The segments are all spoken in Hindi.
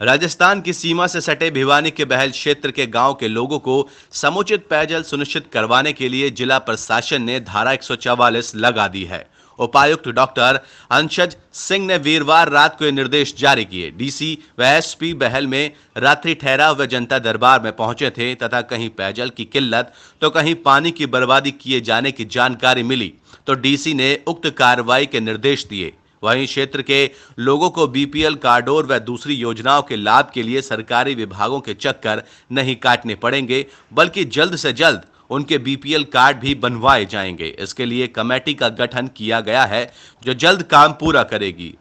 राजस्थान की सीमा से सटे भिवानी के बहल क्षेत्र के गांव के लोगों को समुचित पेयजल सुनिश्चित करवाने के लिए जिला प्रशासन ने धारा 144 लगा दी है। उपायुक्त डॉक्टर अंशज सिंह ने वीरवार रात को ये निर्देश जारी किए। डीसी व एसपी बहल में रात्रि ठहराव व जनता दरबार में पहुंचे थे तथा कहीं पेयजल की किल्लत तो कहीं पानी की बर्बादी किए जाने की जानकारी मिली तो डीसी ने उक्त कार्रवाई के निर्देश दिए। वहीं क्षेत्र के लोगों को बीपीएल कार्डोर व दूसरी योजनाओं के लाभ के लिए सरकारी विभागों के चक्कर नहीं काटने पड़ेंगे, बल्कि जल्द से जल्द उनके बीपीएल कार्ड भी बनवाए जाएंगे। इसके लिए कमेटी का गठन किया गया है जो जल्द काम पूरा करेगी।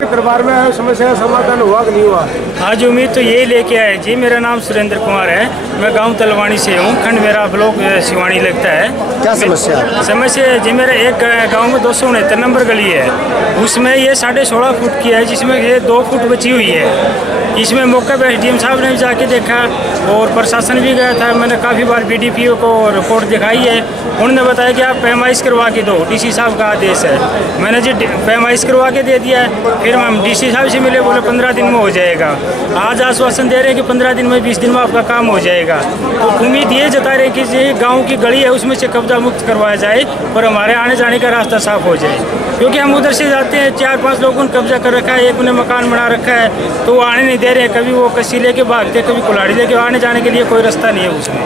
दरबार में समस्या का समाधान हुआ कि नहीं हुआ? आज उम्मीद तो यही लेके आए जी। मेरा नाम सुरेंद्र कुमार है, मैं गांव तलवानी से हूँ, खंड मेरा ब्लॉक सिवानी लगता है। क्या समस्या? समस्या जी मेरा एक गांव में 269 नंबर गली है, उसमें ये 16.5 फुट की है, जिसमें ये 2 फुट बची हुई है। इसमें मौके पर एसडीएम साहब ने भी जाके देखा और प्रशासन भी गया था। मैंने काफ़ी बार बीडीपीओ को रिपोर्ट दिखाई है, उन्होंने बताया कि आप पैमाइश करवा के दो, डीसी साहब का आदेश है। मैंने जी पैमाइश करवा के दे दिया है। फिर हम डीसी साहब से मिले, बोले 15 दिन में हो जाएगा। आज आश्वासन दे रहे हैं कि 15 दिन में 20 दिन में आपका काम हो जाएगा। तो उम्मीद ये जता रहे कि ये गाँव की गली है उसमें से कब्जा मुक्त करवाया जाए और हमारे आने जाने का रास्ता साफ हो जाए, क्योंकि हम उधर से जाते हैं 4-5 लोगों ने कब्जा कर रखा है, एक ने मकान बना रखा है तो वो आने नहीं दे रहे हैं। कभी वो कस्सी लेके भागते, कभी कुल्हाड़ी लेके, आने जाने के लिए कोई रास्ता नहीं है उसमें।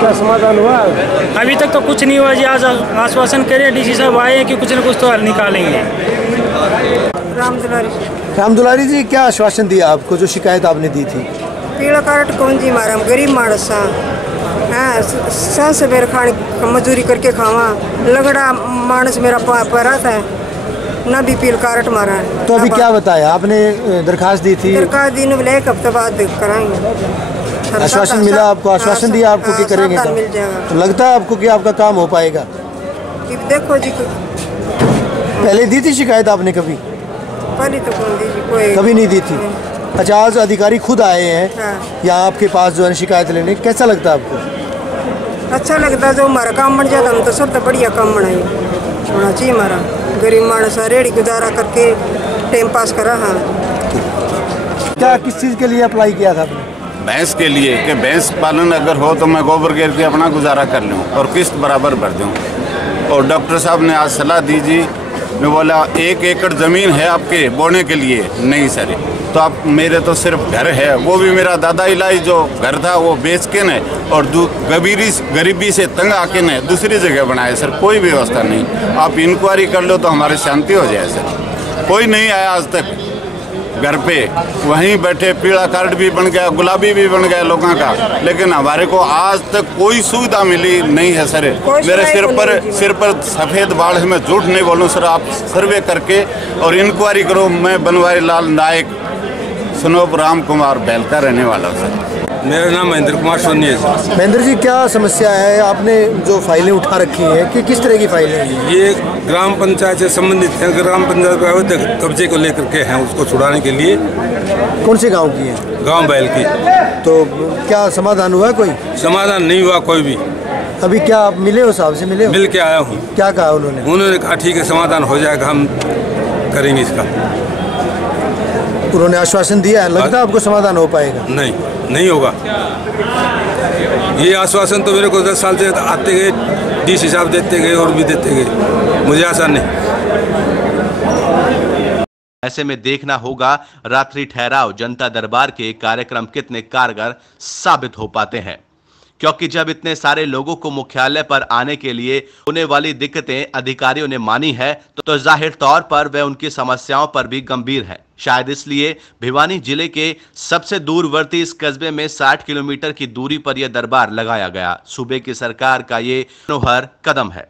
क्या समाधान हुआ? अभी तक तो कुछ नहीं हुआ जी। आज आश्वासन करें, डीसी साहब आए हैं कि कुछ न कुछ तो हल निकालेंगे। रामदुलारी जी, क्या आश्वासन दिया आपको जो शिकायत आपने दी थी? पीला कार्ड कौन जी मारा, हम गरीब मानस हाँ, सवेर खाने मजदूरी करके खावा, लगड़ा मानस मेरा परा था ना भी पील कार्ड मारा है। तो अभी क्या बताया आपने? दरखास्त दी थी? दरखास्त दी, एक हफ्ते बाद कराएंगे। आश्वासन मिला आपको? आश्वासन दिया आपको कि करेंगे? मिल जाएगा। तो लगता है आपको कि आपका काम हो पाएगा? देखो जी, पहले दी थी शिकायत आपने कभी? पहले तो कौन दी जी, कोई कभी नहीं दी थी। अच्छा, आज अधिकारी खुद आए हैं यहाँ आपके पास जो है शिकायत लेने, कैसा लगता है आपको? अच्छा लगता है, जो हमारा काम बन जाता हम तो सब तो बढ़िया काम बनाए होना चाहिए। हमारा गरीब मानस रेड़ी गुजारा करके टाइम पास करा। हाँ, क्या किस चीज़ के लिए अप्लाई किया था आपने? भैंस के लिए कि भैंस पालन अगर हो तो मैं गोबर गिर के अपना गुजारा कर लूँ और किस्त बराबर भर दूँ। और डॉक्टर साहब ने आज सलाह दी जी, मैं बोला 1 एकड़ ज़मीन है आपके बोने के लिए? नहीं सर, तो आप मेरे तो सिर्फ घर है, वो भी मेरा दादा इलाही जो घर था वो बेच के न और गरीबी से तंग आके न दूसरी जगह बनाए सर। कोई व्यवस्था नहीं। आप इंक्वायरी कर लो तो हमारी शांति हो जाए सर। कोई नहीं आया आज तक घर पे, वहीं बैठे। पीला कार्ड भी बन गया, गुलाबी भी बन गया लोगों का, लेकिन हमारे को आज तक कोई सुविधा मिली नहीं है सर। मेरे सिर पर सफ़ेद बाढ़ है, मैं झूठ नहीं बोलूँ सर। आप सर्वे करके और इंक्वायरी करो। मैं बनवारी लाल नायक सनोप राम कुमार बैल का रहने वाला हूँ सर। मेरा नाम महेंद्र कुमार सोनी है सर। महेंद्र जी, क्या समस्या है? आपने जो फाइलें उठा रखी हैं कि किस तरह की फाइलें हैं? ये ग्राम पंचायत से संबंधित हैं। ग्राम पंचायत पे अवैध कब्जे को लेकर के हैं, उसको छुड़ाने के लिए। कौन से गांव की है? गांव बैल की। तो क्या समाधान हुआ? कोई समाधान नहीं हुआ कोई भी। अभी क्या आप मिले हो? साहब से मिले हो? मिल के आया हूँ। क्या कहा उन्होंने? उन्होंने कहा ठीक है, समाधान हो जाएगा, हम करेंगे इसका। उन्होंने आश्वासन दिया है? लगता है आपको समाधान हो पाएगा? नहीं होगा। ये आश्वासन तो मेरे को 10 साल से आते गए, डीसी साहब देते गए और भी देते गए, मुझे आसान नहीं। ऐसे में देखना होगा रात्रि ठहराव जनता दरबार के कार्यक्रम कितने कारगर साबित हो पाते हैं, क्योंकि जब इतने सारे लोगों को मुख्यालय पर आने के लिए होने वाली दिक्कतें अधिकारियों ने मानी है तो जाहिर तौर पर वे उनकी समस्याओं पर भी गंभीर है। शायद इसलिए भिवानी जिले के सबसे दूरवर्ती इस कस्बे में 60 किलोमीटर की दूरी पर यह दरबार लगाया गया। सूबे की सरकार का ये मनोहर कदम है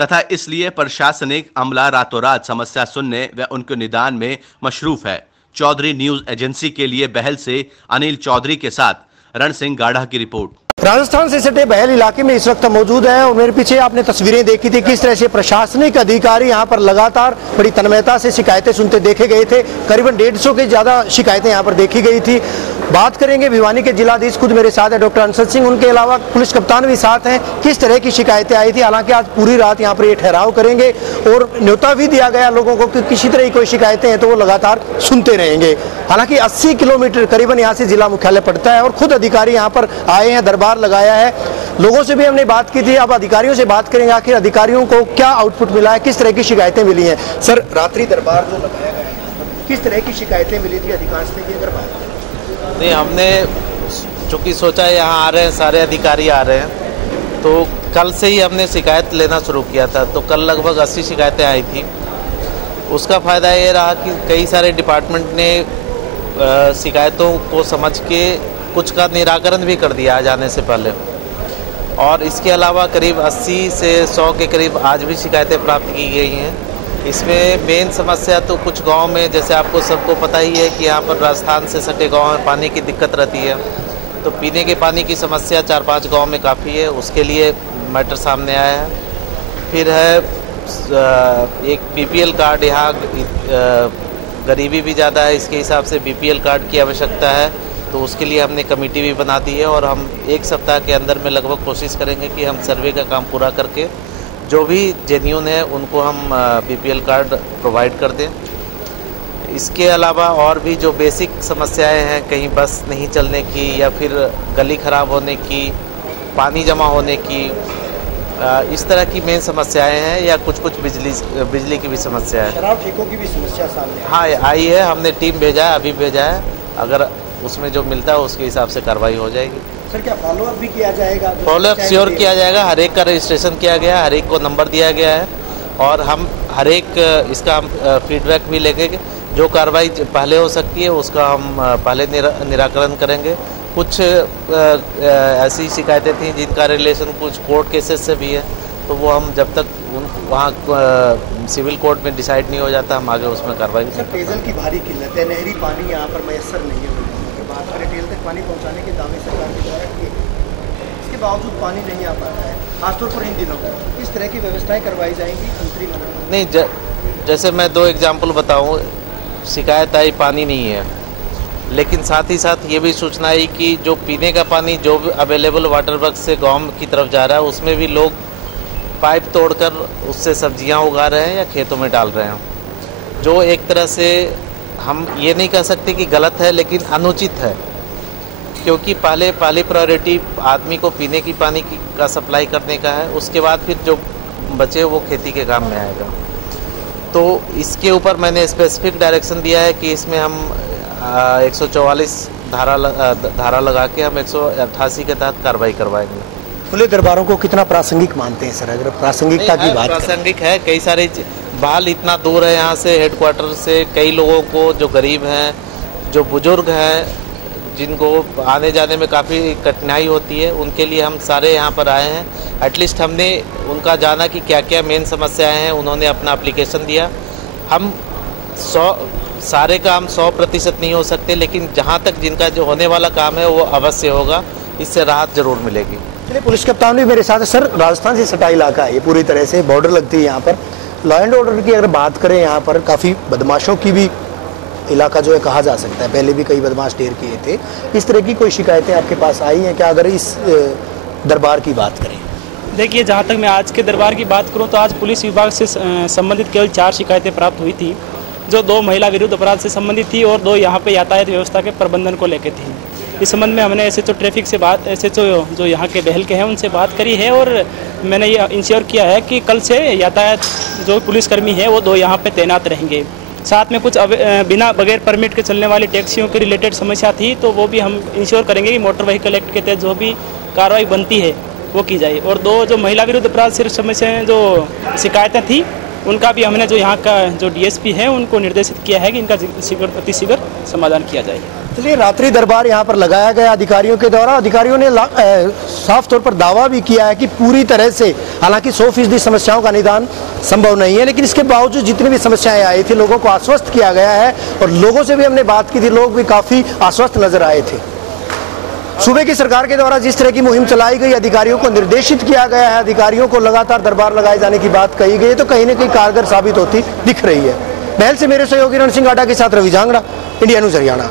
तथा इसलिए प्रशासनिक अमला रातों रात समस्या सुनने व उनके निदान में मशरूफ है। चौधरी न्यूज एजेंसी के लिए बहल से अनिल चौधरी के साथ रण सिंह गाढ़ा की रिपोर्ट। राजस्थान से सटे बहल इलाके में इस वक्त मौजूद है और मेरे पीछे आपने तस्वीरें देखी थी किस तरह से प्रशासनिक अधिकारी यहां पर लगातार बड़ी तन्मयता से शिकायतें सुनते देखे गए थे। करीबन 150 के ज़्यादा शिकायतें यहां पर देखी गई थी। बात करेंगे भिवानी के जिलाधीश खुद मेरे साथ है डॉक्टर अंशज सिंह, उनके अलावा पुलिस कप्तान भी साथ हैं। किस तरह की शिकायतें आई थी, हालांकि आज पूरी रात यहाँ पर ये ठहराव करेंगे और न्योता भी दिया गया लोगों को कि किसी तरह की कोई शिकायतें हैं तो वो लगातार सुनते रहेंगे। हालांकि 80 किलोमीटर करीबन यहाँ से जिला मुख्यालय पड़ता है और खुद अधिकारी यहाँ पर आए हैं, दरबार लगाया है। लोगों से भी हमने बात की थी, अब अधिकारियों से बात करेंगे आखिर अधिकारियों को क्या आउटपुट मिला है, किस तरह की शिकायतें मिली हैं। सर, रात्रि दरबार जो लगाया गया है किस तरह की शिकायतें मिली थी अधिकांश से, अगर बात करें? नहीं, हमने चूँकि सोचा यहाँ आ रहे हैं सारे अधिकारी आ रहे हैं तो कल से ही हमने शिकायत लेना शुरू किया था। तो कल लगभग 80 शिकायतें आई थी। उसका फ़ायदा ये रहा कि कई सारे डिपार्टमेंट ने शिकायतों को समझ के कुछ का निराकरण भी कर दिया आज आने से पहले। और इसके अलावा करीब 80 से 100 के करीब आज भी शिकायतें प्राप्त की गई हैं। इसमें मेन समस्या तो कुछ गांव में, जैसे आपको सबको पता ही है कि यहाँ पर राजस्थान से सटे गांव में पानी की दिक्कत रहती है, तो पीने के पानी की समस्या 4-5 गांव में काफ़ी है। उसके लिए मैटर सामने आया है। फिर है एक बीपीएल कार्ड, यहाँ गरीबी भी ज़्यादा है, इसके हिसाब से बीपीएल कार्ड की आवश्यकता है। तो उसके लिए हमने कमेटी भी बना दी है और हम 1 सप्ताह के अंदर में लगभग कोशिश करेंगे कि हम सर्वे का काम पूरा करके जो भी जेन्युइन है उनको हम बीपीएल कार्ड प्रोवाइड कर दें। इसके अलावा और भी जो बेसिक समस्याएं हैं, कहीं बस नहीं चलने की या फिर गली ख़राब होने की, पानी जमा होने की, इस तरह की मेन समस्याएं हैं, या कुछ बिजली की भी समस्या है। शराब ठेकों की भी समस्या सामने हाँ आई है, हमने टीम भेजा है, अभी भेजा है। अगर उसमें जो मिलता है उसके हिसाब से कार्रवाई हो जाएगी। सर, क्या फॉलोअप भी किया जाएगा? फॉलोअप श्योर किया जाएगा। हर एक का रजिस्ट्रेशन किया गया है, हर एक को नंबर दिया गया है और हम हर एक इसका फीडबैक भी लेंगे। जो कार्रवाई पहले हो सकती है उसका हम पहले निराकरण करेंगे। कुछ ऐसी शिकायतें थी जिनका रिलेशन कुछ कोर्ट केसेस से भी है, तो वो हम जब तक वहाँ सिविल कोर्ट में डिसाइड नहीं हो जाता हम आगे उसमें कार्रवाई। सर, पेयजल की भारी किल्लत है, नहरी पानी यहाँ पर मैसर नहीं है। बात करें टेल तक पानी पहुँचाने के दावे सरकार के द्वारा किए, इसके बावजूद पानी नहीं आ पाता है, खासतौर पर इन दिनों में। किस तरह की व्यवस्थाएं करवाई जाएंगी मंत्री महोदय? नहीं, जैसे मैं 2 एग्जाम्पल बताऊँ। शिकायत आई पानी नहीं है, लेकिन साथ ही साथ ये भी सूचना आई कि जो पीने का पानी जो अवेलेबल वाटर वर्क से गाँव की तरफ जा रहा है उसमें भी लोग पाइप तोड़कर उससे सब्जियां उगा रहे हैं या खेतों में डाल रहे हैं, जो एक तरह से हम ये नहीं कह सकते कि गलत है, लेकिन अनुचित है। क्योंकि पहले प्रायोरिटी आदमी को पीने की पानी का सप्लाई करने का है, उसके बाद फिर जो बचे वो खेती के काम में आएगा। तो इसके ऊपर मैंने स्पेसिफिक डायरेक्शन दिया है कि इसमें हम 144 धारा लगा के हम 188 के तहत कार्रवाई करवाएंगे। खुले दरबारों को कितना प्रासंगिक मानते हैं सर, अगर प्रासंगिकता की बात? प्रासंगिक है, कई सारे बहाल इतना दूर है यहाँ से, हेडक्वार्टर से। कई लोगों को जो गरीब हैं, जो बुजुर्ग हैं, जिनको आने जाने में काफ़ी कठिनाई होती है, उनके लिए हम सारे यहाँ पर आए हैं। एटलीस्ट हमने उनका जाना कि क्या क्या मेन समस्याएं हैं, उन्होंने अपना एप्लीकेशन दिया। हम सारे काम 100% नहीं हो सकते, लेकिन जहाँ तक जिनका जो होने वाला काम है वो अवश्य होगा, इससे राहत जरूर मिलेगी। चलिए, पुलिस कप्तान भी मेरे साथ है। सर, राजस्थान से सटा इलाका है, ये पूरी तरह से बॉर्डर लगती है यहाँ पर। लॉ एंड ऑर्डर की अगर बात करें, यहाँ पर काफ़ी बदमाशों की भी इलाका जो है कहा जा सकता है, पहले भी कई बदमाश ढेर किए थे। इस तरह की कोई शिकायतें आपके पास आई हैं क्या, अगर इस दरबार की बात करें? देखिए, जहाँ तक मैं आज के दरबार की बात करूँ तो आज पुलिस विभाग से संबंधित केवल 4 शिकायतें प्राप्त हुई थी, जो 2 महिला विरुद्ध अपराध से संबंधित थी और 2 यहाँ पे यातायात व्यवस्था के प्रबंधन को लेकर थी। इस संबंध में हमने SHO ट्रैफिक से बात, SHO जो यहाँ के बहल के हैं उनसे बात करी है और मैंने ये इंश्योर किया है कि कल से यातायात जो पुलिसकर्मी है वो 2 यहाँ पे तैनात रहेंगे। साथ में कुछ बिना बगैर परमिट के चलने वाली टैक्सियों के रिलेटेड समस्या थी, तो वो भी हम इंश्योर करेंगे कि मोटर व्हीकल एक्ट के तहत जो भी कार्रवाई बनती है वो की जाए। और 2 जो महिला विरुद्ध अपराध सिर्फ समस्याएँ जो शिकायतें थी उनका भी हमने जो यहाँ का जो DSP है उनको निर्देशित किया है कि इनका अतिशीघ्र समाधान किया जाए। चलिए, रात्रि दरबार यहाँ पर लगाया गया अधिकारियों के द्वारा। अधिकारियों ने साफ तौर पर दावा भी किया है कि पूरी तरह से, हालांकि 100% समस्याओं का निदान संभव नहीं है, लेकिन इसके बावजूद जितनी भी समस्याएं आई थी लोगों को आश्वस्त किया गया है और लोगों से भी हमने बात की थी, लोग भी काफ़ी आश्वस्त नजर आए थे। सूबे की सरकार के द्वारा जिस तरह की मुहिम चलाई गई, अधिकारियों को निर्देशित किया गया है, अधिकारियों को लगातार दरबार लगाए जाने की बात कही गई है, तो कहीं ना कहीं कारगर साबित होती दिख रही है। महल से मेरे सहयोगी रण सिंह आटा के साथ रवि जांगड़ा, इंडिया न्यूज़ हरियाणा।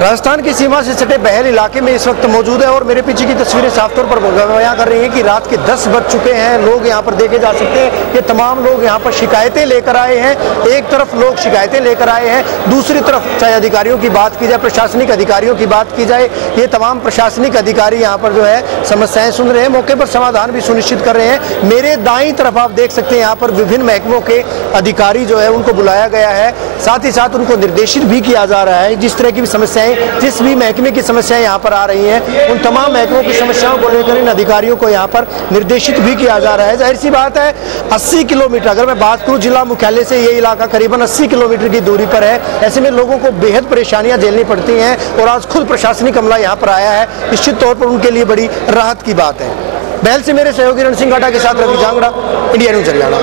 राजस्थान की सीमा से सटे बहल इलाके में इस वक्त मौजूद है और मेरे पीछे की तस्वीरें साफ तौर पर बयां कर रही हैं कि रात के 10 बज चुके हैं। लोग यहां पर देखे जा सकते हैं कि तमाम लोग यहां पर शिकायतें लेकर आए हैं। एक तरफ लोग शिकायतें लेकर आए हैं, दूसरी तरफ चाहे अधिकारियों की बात की जाए, प्रशासनिक अधिकारियों की बात की जाए, ये तमाम प्रशासनिक अधिकारी यहाँ पर जो है समस्याएं सुन रहे हैं, मौके पर समाधान भी सुनिश्चित कर रहे हैं। मेरे दाईं तरफ आप देख सकते हैं यहाँ पर विभिन्न महकमों के अधिकारी जो है उनको बुलाया गया है, साथ ही साथ उनको निर्देशित भी किया जा रहा है। जिस तरह की समस्याएं, जिस भी महकमे की समस्याएं यहाँ पर आ रही हैं, उन तमाम महकमों की समस्याओं को लेकर इन अधिकारियों को यहाँ पर निर्देशित भी किया जा रहा है। जाहिर सी बात है 80 किलोमीटर, अगर मैं बात करूँ जिला मुख्यालय से ये इलाका करीबन 80 किलोमीटर की दूरी पर है। ऐसे में लोगों को बेहद परेशानियां झेलनी पड़ती हैं और आज खुद प्रशासनिक अमला यहाँ पर आया है, निश्चित तौर पर उनके लिए बड़ी राहत की बात है। महल से मेरे सहयोगी रण सिंह आटा के साथ रवि जांगड़ा, इंडिया न्यूज़ हरियाणा।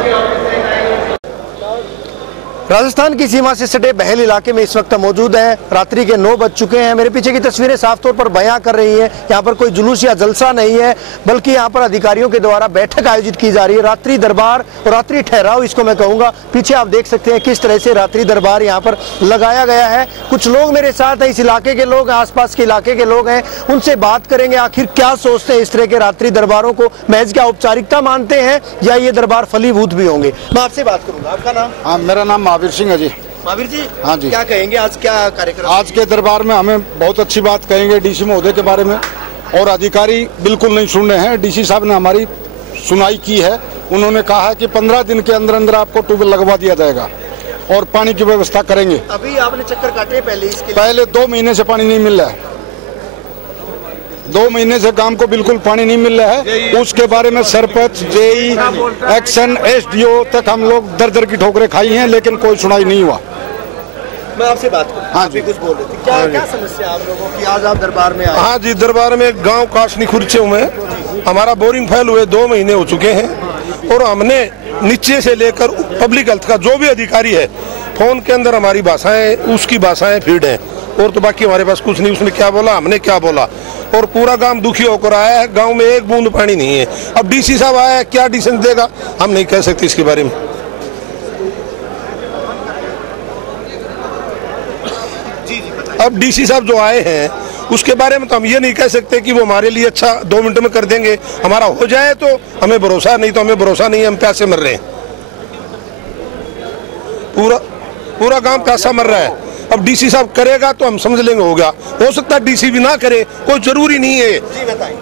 राजस्थान की सीमा से सटे बहल इलाके में इस वक्त मौजूद है। रात्रि के 9 बज चुके हैं। मेरे पीछे की तस्वीरें साफ तौर पर बयां कर रही हैं, यहाँ पर कोई जुलूस या जलसा नहीं है, बल्कि यहाँ पर अधिकारियों के द्वारा बैठक आयोजित की जा रही है। रात्रि दरबार और रात्रि ठहराव इसको मैं कहूँगा। पीछे आप देख सकते हैं किस तरह से रात्रि दरबार यहाँ पर लगाया गया है। कुछ लोग मेरे साथ हैं, इस इलाके के लोग, आसपास के इलाके के लोग हैं, उनसे बात करेंगे आखिर क्या सोचते हैं इस तरह के रात्रि दरबारों को। महज क्या औपचारिकता मानते हैं या ये दरबार फलीभूत भी होंगे? मैं आपसे बात करूँगा। आपका नाम? हाँ, मेरा नाम महावीर सिंह है जी। महावीर जी, हाँ जी, क्या कहेंगे आज क्या कार्यक्रम? आज के दरबार में हमें बहुत अच्छी बात कहेंगे डीसी महोदय के बारे में, और अधिकारी बिल्कुल नहीं सुन रहे हैं। डीसी साहब ने हमारी सुनाई की है। उन्होंने कहा है कि 15 दिन के अंदर अंदर आपको ट्यूबवेल लगवा दिया जाएगा और पानी की व्यवस्था करेंगे। अभी आपने चक्कर काटे पहले इसके लिए? पहले 2 महीने से पानी नहीं मिल रहा है, 2 महीने से गांव को बिल्कुल पानी नहीं मिल रहा है। उसके बारे में सरपंच, जेई, एक्शन, एसडीओ तक हम लोग दर दर की ठोकरें खाई हैं, लेकिन कोई सुनाई नहीं हुआ। मैं आपसे बात करूं, हाँ आप भी कुछ बोल रहे थे, क्या समस्या आप लोगों की? आज आप दरबार में आए? हाँ जी, दरबार में गांव काशनी खुर्चे में हमारा बोरिंग फेल हुए 2 महीने हो चुके हैं और हमने नीचे से लेकर पब्लिक हेल्थ का जो भी अधिकारी है, फोन के अंदर हमारी भाषाएं, उसकी भाषाएं फीड हैं और तो बाकी हमारे पास कुछ नहीं। उसने क्या बोला, हमने क्या बोला, और पूरा गांव दुखी होकर आया है। गांव में एक बूंद पानी नहीं है। अब डीसी साहब आया है, क्या डिसीजन देगा हम नहीं कह सकते इसके बारे में। अब डीसी साहब जो आए हैं उसके बारे में तो हम ये नहीं कह सकते कि वो हमारे लिए अच्छा 2 मिनट में कर देंगे। हमारा हो जाए तो हमें भरोसा, नहीं तो हमें भरोसा नहीं है। हम प्यासे मर रहे हैं, पूरा गांव प्यासा मर रहा है। अब डीसी साहब करेगा तो हम समझ लेंगे, होगा। हो सकता है डीसी भी ना करे, कोई जरूरी नहीं है। जी बताइए,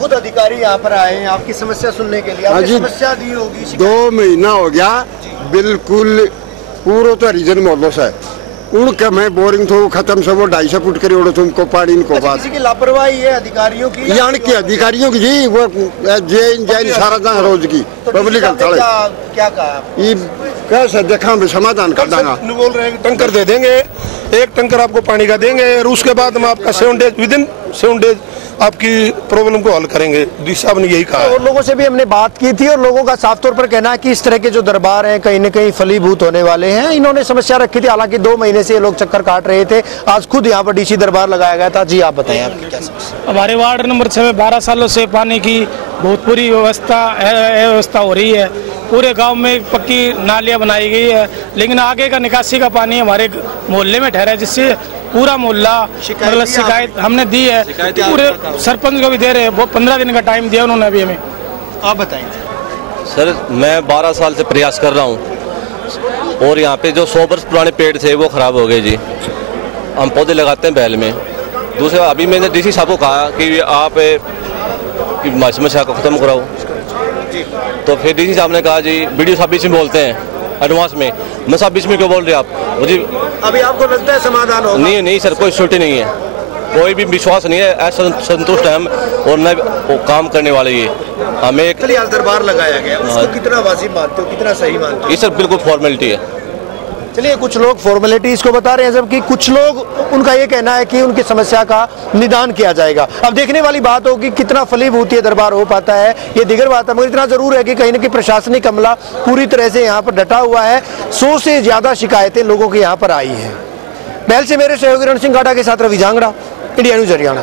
खुद अधिकारी यहाँ पर आए हैं आपकी समस्या सुनने के लिए, आपने समस्या दी होगी। 2 महीना हो गया, बिल्कुल पूरा तो रीजन मोहल्लो से उनके मैं बोरिंग तो खत्म से वो 250 फुट करी उड़ो तुमको पानी इनको बात। किसी की लापरवाही है अधिकारियों की? यानी कि अधिकारियों की जी, वो जैन सारा दिन रोज की पब्लिक क्या कहा? ये कैसे देखा हम समाधान कर देंगे। बोल रहे हैं टंकर दे देंगे, 1 टंकर आपको पानी का देंगे और उसके बाद हम आपका 7 डेज, विदिन 7 डेज आपकी प्रॉब्लम को हल करेंगे। डी साहब ने यही कहा। और लोगों से भी हमने बात की थी और लोगों का साफ तौर पर कहना है कि इस तरह के जो दरबार हैं कहीं न कहीं फलीभूत होने वाले हैं। इन्होंने समस्या रखी थी, हालांकि 2 महीने से ये लोग चक्कर काट रहे थे। आज खुद यहाँ पर डीसी दरबार लगाया गया था। जी आप बताएं, आपकी क्या समस्या? हमारे वार्ड नंबर 6 में 12 सालों से पानी की बहुत बुरी व्यवस्था हो रही है। पूरे गांव में पक्की नालियां बनाई गई है, लेकिन आगे का निकासी का पानी हमारे मोहल्ले में ठहरा है, जिससे पूरा मोहल्ला मतलब शिकायत हमने दी है। पूरे सरपंच को भी दे रहे हैं, वो 15 दिन का टाइम दिया उन्होंने अभी हमें। आप बताएं सर। मैं 12 साल से प्रयास कर रहा हूँ और यहाँ पे जो 100 वर्ष पुराने पेड़ थे वो खराब हो गए जी। हम पौधे लगाते हैं बैल में। दूसरा, अभी मैंने डीसी साहब को कहा कि आप समस्या को ख़त्म कराओ, तो फिर डीसी साहब ने कहा जी वीडियो साहब बीच में बोलते हैं एडवांस में। मैं साहब बीच में क्यों बोल रहे आप जी? अभी आपको लगता है समाधान होगा? नहीं सर, कोई छुट्टी नहीं है, कोई भी विश्वास नहीं है। ऐसा संतुष्ट है हम और न वो काम करने वाले। ये हमें आज दरबार लगाया गया, उसको कितना वाजिब मानते हो, कितना सही मानते हो? ये सर बिल्कुल फॉर्मेलिटी है। चलिए, कुछ लोग फॉर्मेलिटी इसको बता रहे हैं, जबकि कुछ लोग उनका ये कहना है कि उनकी समस्या का निदान किया जाएगा। अब देखने वाली बात होगी कितना फलीभूत ये दरबार हो पाता है, ये दिगर बात है। मगर इतना जरूर है कि कहीं न कहीं प्रशासनिक अमला पूरी तरह से यहाँ पर डटा हुआ है। 100 से ज्यादा शिकायतें लोगों की यहाँ पर आई हैं। महल से मेरे सहयोगी रण सिंह गाटा के साथ रवि जांगड़ा, इंडिया न्यूज हरियाणा।